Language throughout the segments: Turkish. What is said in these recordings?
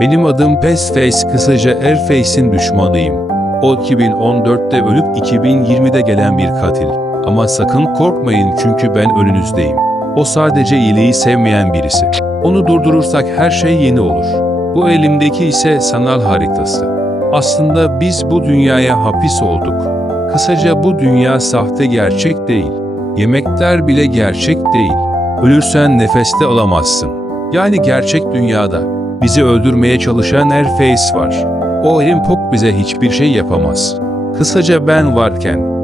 Benim adım Pesface, kısaca Airface'in düşmanıyım. O 2014'te ölüp 2020'de gelen bir katil. Ama sakın korkmayın çünkü ben önünüzdeyim. O sadece iyiliği sevmeyen birisi. Onu durdurursak her şey yeni olur. Bu elimdeki ise sanal haritası. Aslında biz bu dünyaya hapis olduk. Kısaca bu dünya sahte gerçek değil. Yemekler bile gerçek değil. Ölürsen nefeste alamazsın. Yani gerçek dünyada bizi öldürmeye çalışan Airface var. O Elimpok bize hiçbir şey yapamaz. Kısaca ben varken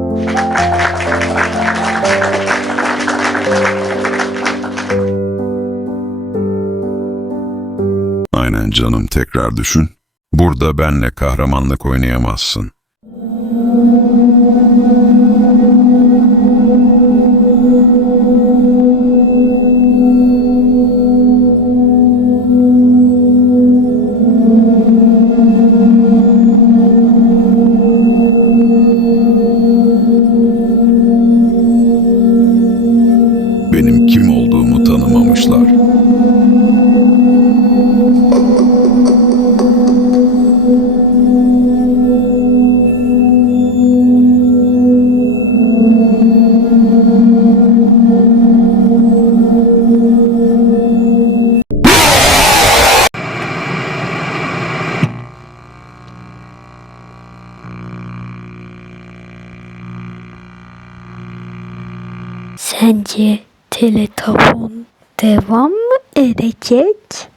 Aynen canım tekrar düşün. Burada benle kahramanlık oynayamazsın. Kim olduğumu tanımamışlar. Sence telefon devam edecek?